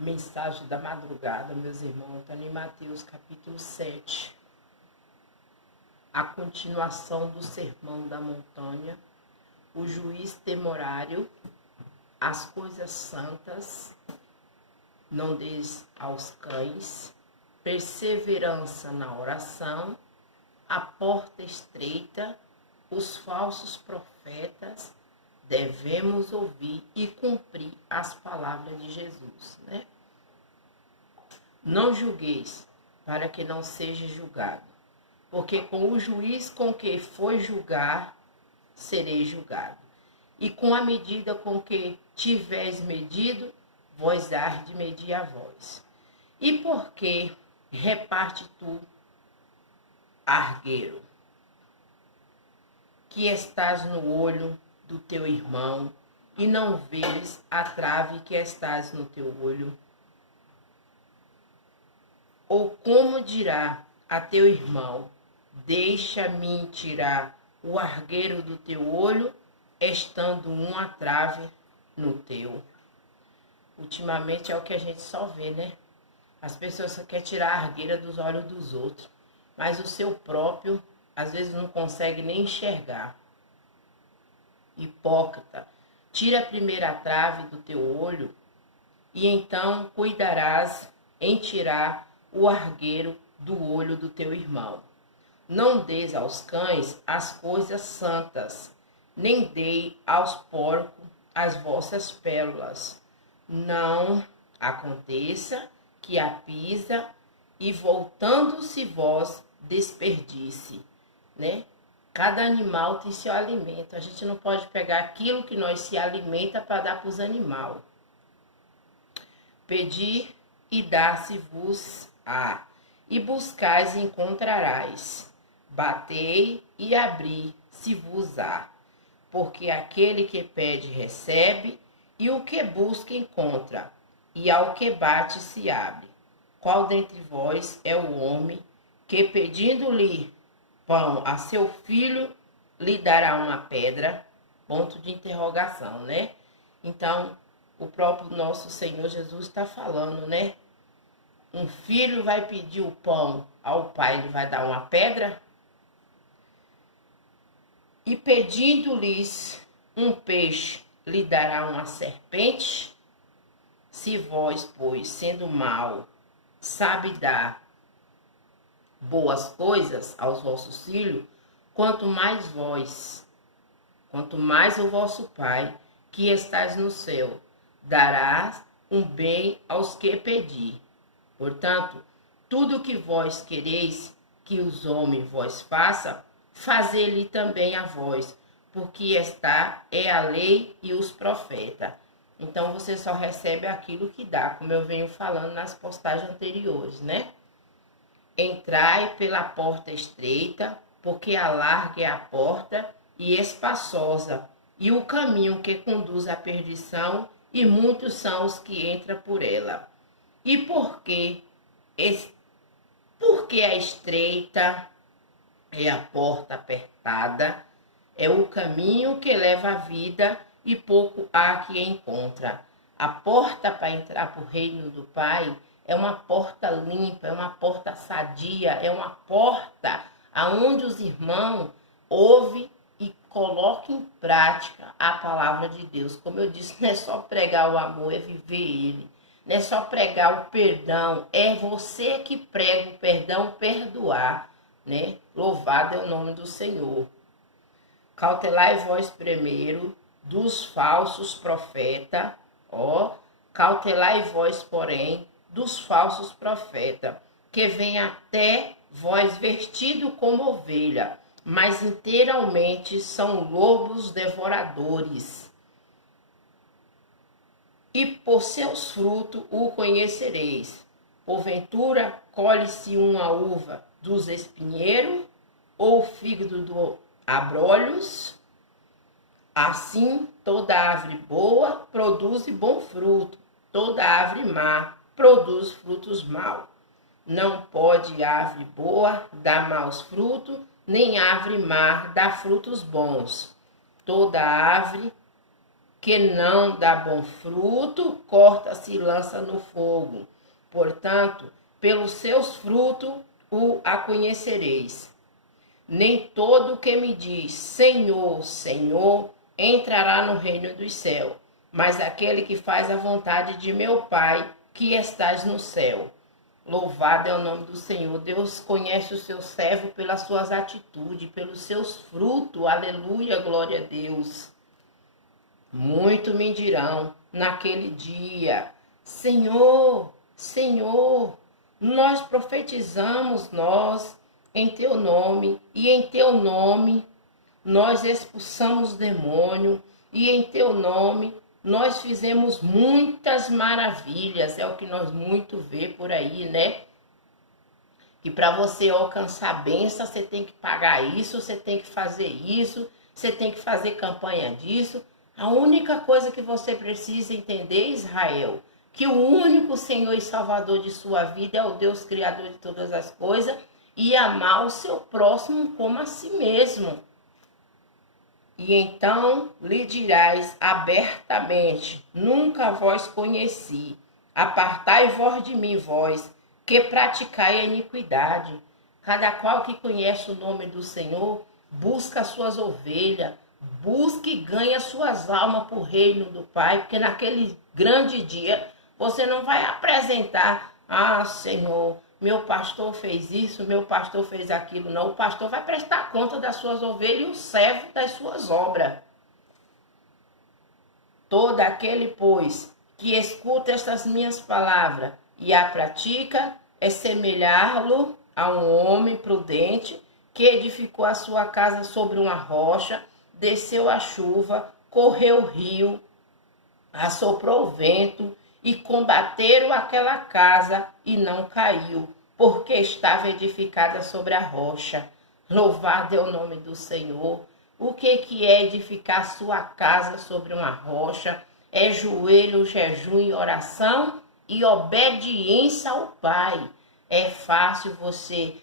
Mensagem da madrugada, meus irmãos, está em Mateus capítulo 7. A continuação do sermão da montanha, o juiz temerário, as coisas santas, não deis aos cães, perseverança na oração, a porta estreita, os falsos profetas. Devemos ouvir e cumprir as palavras de Jesus, né? Não julgueis, para que não seja julgado, porque com o juiz com que foi julgar, sereis julgado. E com a medida com que tiveres medido, vós há de medir a vós. E por que reparte tu, argueiro, que estás no olho do teu irmão, e não vês a trave que estás no teu olho? Ou como dirá a teu irmão, deixa-me tirar o argueiro do teu olho, estando uma trave no teu? Ultimamente é o que a gente só vê, né? As pessoas só querem tirar a argueira dos olhos dos outros, mas o seu próprio, às vezes, não consegue nem enxergar. Hipócrita, tira primeiro a trave do teu olho, e então cuidarás em tirar o argueiro do olho do teu irmão. Não deis aos cães as coisas santas, nem dei aos porcos as vossas pérolas. Não aconteça que a pisa e voltando-se vós desperdice, né? Cada animal tem seu alimento. A gente não pode pegar aquilo que nós se alimenta para dar para os animais. Pedi e dar-se-vos-á, e buscais e encontrarás. Batei e abri-se-vos-á. Porque aquele que pede recebe, e o que busca encontra, e ao que bate se abre. Qual dentre vós é o homem que, pedindo-lhe pão a seu filho, lhe dará uma pedra? Ponto de interrogação, né? Então, o próprio nosso Senhor Jesus está falando, né? Um filho vai pedir o pão ao pai, ele vai dar uma pedra? E pedindo-lhes um peixe, lhe dará uma serpente? Se vós, pois, sendo mau, sabe dar boas coisas aos vossos filhos, quanto mais o vosso Pai, que estais no céu, dará um bem aos que pedir. Portanto, tudo que vós quereis que os homens vos façam, fazei-lhe também a vós, porque esta é a lei e os profetas. Então, você só recebe aquilo que dá, como eu venho falando nas postagens anteriores, né? Entrai pela porta estreita, porque a larga é a porta e espaçosa, e o caminho que conduz à perdição, e muitos são os que entram por ela. E porque a estreita é a porta apertada, é o caminho que leva à vida, e pouco há que encontra. A porta para entrar para o reino do Pai é uma porta limpa, é uma porta sadia, é uma porta aonde os irmãos ouvem e colocam em prática a palavra de Deus. Como eu disse, não é só pregar o amor, é viver ele. Não é só pregar o perdão, é você que prega o perdão, perdoar, né? Louvado é o nome do Senhor. Cautelai vós primeiro dos falsos profetas, cautelai vós, porém, dos falsos profetas, que vêm até vós vestido como ovelha, mas inteiramente são lobos devoradores. E por seus frutos o conhecereis. Porventura, colhe-se uma uva dos espinheiros, ou fígado do abrolhos? Assim, toda árvore boa produz bom fruto, toda árvore má produz frutos maus. Não pode árvore boa dar maus frutos, nem árvore má dar frutos bons. Toda árvore que não dá bom fruto, corta-se e lança no fogo. Portanto, pelos seus frutos a conhecereis. Nem todo que me diz Senhor, Senhor, entrará no reino dos céus, mas aquele que faz a vontade de meu Pai, que estás no céu. Louvado é o nome do Senhor. Deus conhece o seu servo pelas suas atitudes, pelos seus frutos. Aleluia, glória a Deus. Muito me dirão naquele dia: Senhor, Senhor, nós profetizamos em teu nome, e em teu nome nós expulsamos demônio, e em teu nome nós fizemos muitas maravilhas. É o que nós muito vê por aí, né? Que para você alcançar a bênção, você tem que pagar isso, você tem que fazer isso, você tem que fazer campanha disso. A única coisa que você precisa entender, Israel, que o único Senhor e Salvador de sua vida é o Deus Criador de todas as coisas, e amar o seu próximo como a si mesmo. E então lhe dirás abertamente: nunca vos conheci. Apartai-vos de mim, vós, que praticai a iniquidade. Cada qual que conhece o nome do Senhor, busca as suas ovelhas, busca e ganha suas almas para o reino do Pai, porque naquele grande dia você não vai apresentar: ah, Senhor, meu pastor fez isso, meu pastor fez aquilo. Não, o pastor vai prestar conta das suas ovelhas e o servo das suas obras. Todo aquele, pois, que escuta estas minhas palavras e a pratica, é semelhá-lo a um homem prudente que edificou a sua casa sobre uma rocha, desceu a chuva, correu o rio, assoprou o vento, e combateram aquela casa e não caiu, porque estava edificada sobre a rocha. Louvado é o nome do Senhor. O que é edificar sua casa sobre uma rocha? É joelho, jejum e oração e obediência ao Pai. É fácil você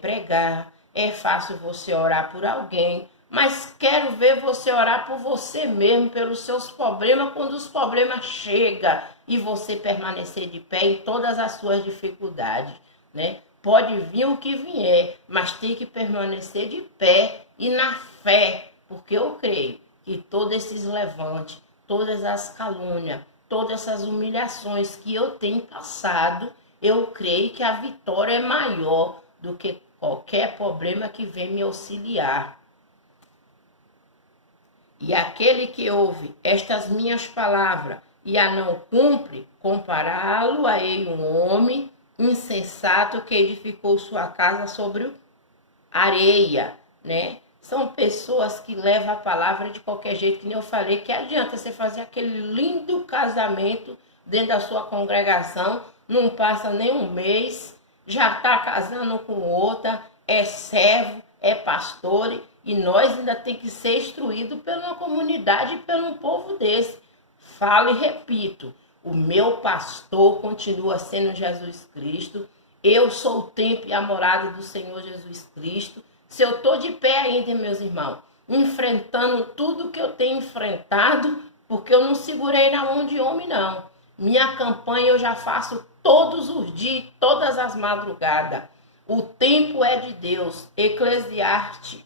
pregar, é fácil você orar por alguém, mas quero ver você orar por você mesmo, pelos seus problemas, quando os problemas chegam, e você permanecer de pé em todas as suas dificuldades, né? Pode vir o que vier, mas tem que permanecer de pé e na fé, porque eu creio que todos esses levantes, todas as calúnias, todas essas humilhações que eu tenho passado, eu creio que a vitória é maior do que qualquer problema que vem me auxiliar. E aquele que ouve estas minhas palavras e a não cumpre, compará-lo a ele um homem insensato que edificou sua casa sobre areia, né? São pessoas que levam a palavra de qualquer jeito, que nem eu falei, que adianta você fazer aquele lindo casamento dentro da sua congregação, não passa nem um mês, já está casando com outra, é servo, é pastor, e nós ainda tem que ser instruídos por uma comunidade e por um povo desse. Falo e repito, o meu pastor continua sendo Jesus Cristo. Eu sou o templo e a morada do Senhor Jesus Cristo. Se eu estou de pé ainda, meus irmãos, enfrentando tudo que eu tenho enfrentado, porque eu não segurei na mão de homem, não. Minha campanha eu já faço todos os dias, todas as madrugadas. O tempo é de Deus. Eclesiastes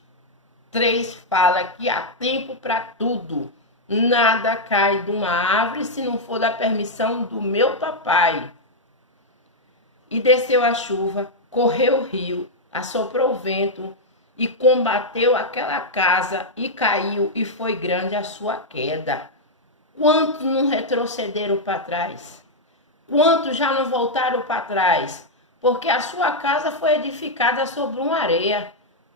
3 fala que há tempo para tudo. Nada cai de uma árvore se não for da permissão do meu papai. E desceu a chuva, correu o rio, assoprou o vento e combateu aquela casa e caiu, e foi grande a sua queda. Quantos não retrocederam para trás? Quantos já não voltaram para trás? Porque a sua casa foi edificada sobre uma areia.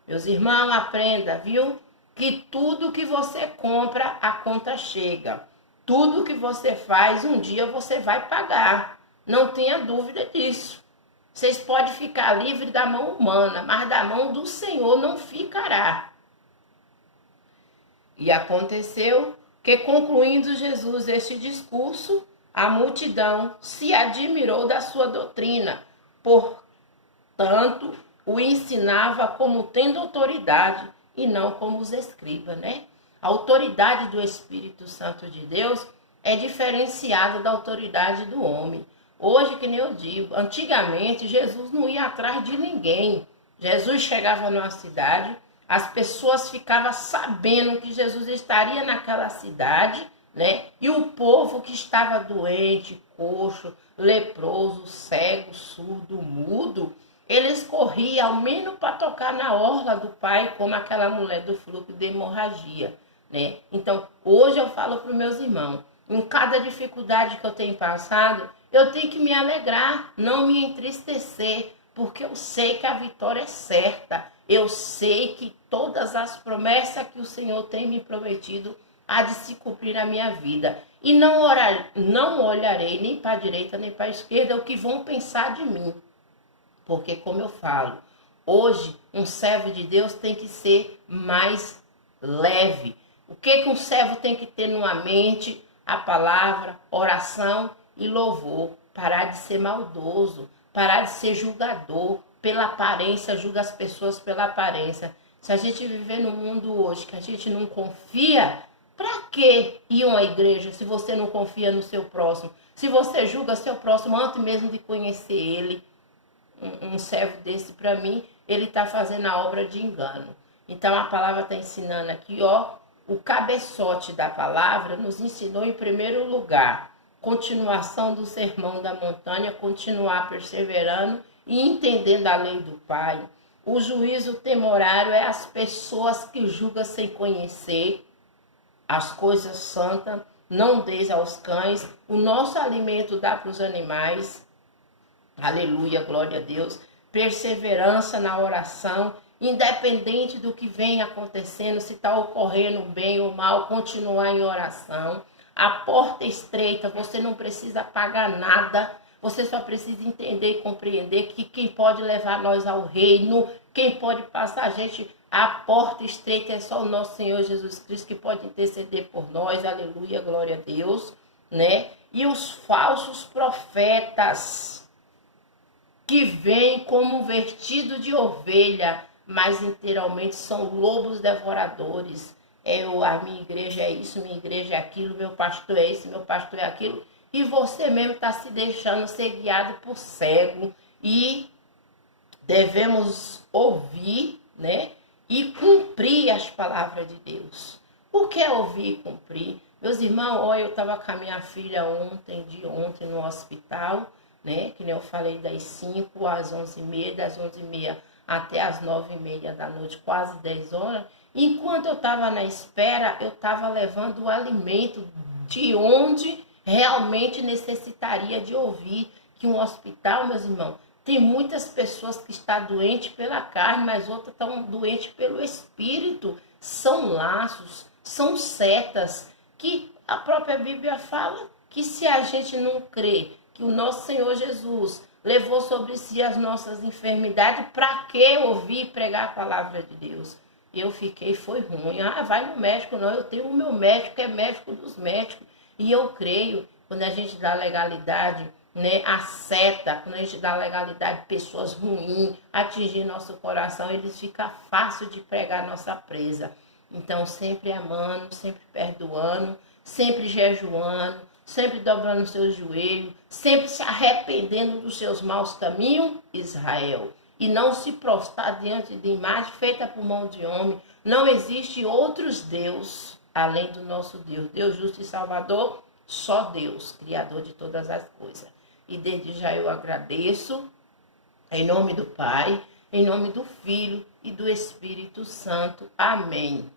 Meus irmãos, aprenda, viu? Que tudo que você compra, a conta chega. Tudo que você faz, um dia você vai pagar. Não tenha dúvida disso. Vocês podem ficar livres da mão humana, mas da mão do Senhor não ficará. E aconteceu que, concluindo Jesus este discurso, a multidão se admirou da sua doutrina. Portanto, o ensinava como tendo autoridade, e não como os escribas, né? A autoridade do Espírito Santo de Deus é diferenciada da autoridade do homem. Hoje, que nem eu digo, antigamente Jesus não ia atrás de ninguém. Jesus chegava numa cidade, as pessoas ficavam sabendo que Jesus estaria naquela cidade, né? E o povo que estava doente, coxo, leproso, cego, surdo, mudo, eles corriam ao menos para tocar na orla do Pai, como aquela mulher do fluxo de hemorragia, né? Então, hoje eu falo para os meus irmãos, em cada dificuldade que eu tenho passado, eu tenho que me alegrar, não me entristecer, porque eu sei que a vitória é certa. Eu sei que todas as promessas que o Senhor tem me prometido há de se cumprir na minha vida. E não olharei nem para a direita nem para a esquerda o que vão pensar de mim. Porque, como eu falo, hoje um servo de Deus tem que ser mais leve. O que um servo tem que ter numa mente? A palavra, oração e louvor. Parar de ser maldoso, parar de ser julgador pela aparência, julga as pessoas pela aparência. Se a gente viver no mundo hoje que a gente não confia, para que ir a uma igreja se você não confia no seu próximo? Se você julga seu próximo antes mesmo de conhecer ele, um servo desse, para mim, ele está fazendo a obra de engano. Então a palavra está ensinando aqui, ó, o cabeçote da palavra nos ensinou em primeiro lugar, continuação do sermão da montanha, continuar perseverando e entendendo a lei do Pai. O juízo temerário é as pessoas que julgam sem conhecer as coisas santas, não deis aos cães, o nosso alimento dá para os animais. Aleluia, glória a Deus. Perseverança na oração, independente do que vem acontecendo, se está ocorrendo bem ou mal, continuar em oração. A porta é estreita, você não precisa pagar nada, você só precisa entender e compreender que quem pode levar nós ao reino, quem pode passar a gente, a porta estreita é só o nosso Senhor Jesus Cristo que pode interceder por nós, aleluia, glória a Deus, né? E os falsos profetas que vêm como vestido de ovelha, mas inteiramente são lobos devoradores. A minha igreja é isso, minha igreja é aquilo, meu pastor é isso, meu pastor é aquilo. E você mesmo está se deixando ser guiado por cego. E devemos ouvir, né? E cumprir as palavras de Deus. O que é ouvir e cumprir? Meus irmãos, olha, eu estava com a minha filha ontem no hospital, né? Que nem eu falei, das 5 às 11h30, das 11h30 até as 9h30 da noite, quase 10 horas. Enquanto eu estava na espera, eu estava levando o alimento de onde realmente necessitaria de ouvir. Que um hospital, meus irmãos, tem muitas pessoas que estão doentes pela carne, mas outras estão doentes pelo espírito. São laços, são setas, que a própria Bíblia fala que se a gente não crê que o nosso Senhor Jesus levou sobre si as nossas enfermidades, para que ouvir e pregar a palavra de Deus? Eu fiquei, foi ruim. Vai no médico, não. Eu tenho o meu médico, que é médico dos médicos. E eu creio, quando a gente dá legalidade, né, a seta, quando a gente dá legalidade, pessoas ruins atingir nosso coração, eles ficam fácil de pregar nossa presa. Então, sempre amando, sempre perdoando, sempre jejuando, sempre dobrando seus joelhos, sempre se arrependendo dos seus maus caminhos, Israel. E não se prostrar diante de imagem feita por mão de homem. Não existe outros Deus além do nosso Deus. Deus justo e salvador, só Deus, Criador de todas as coisas. E desde já eu agradeço, em nome do Pai, em nome do Filho e do Espírito Santo. Amém.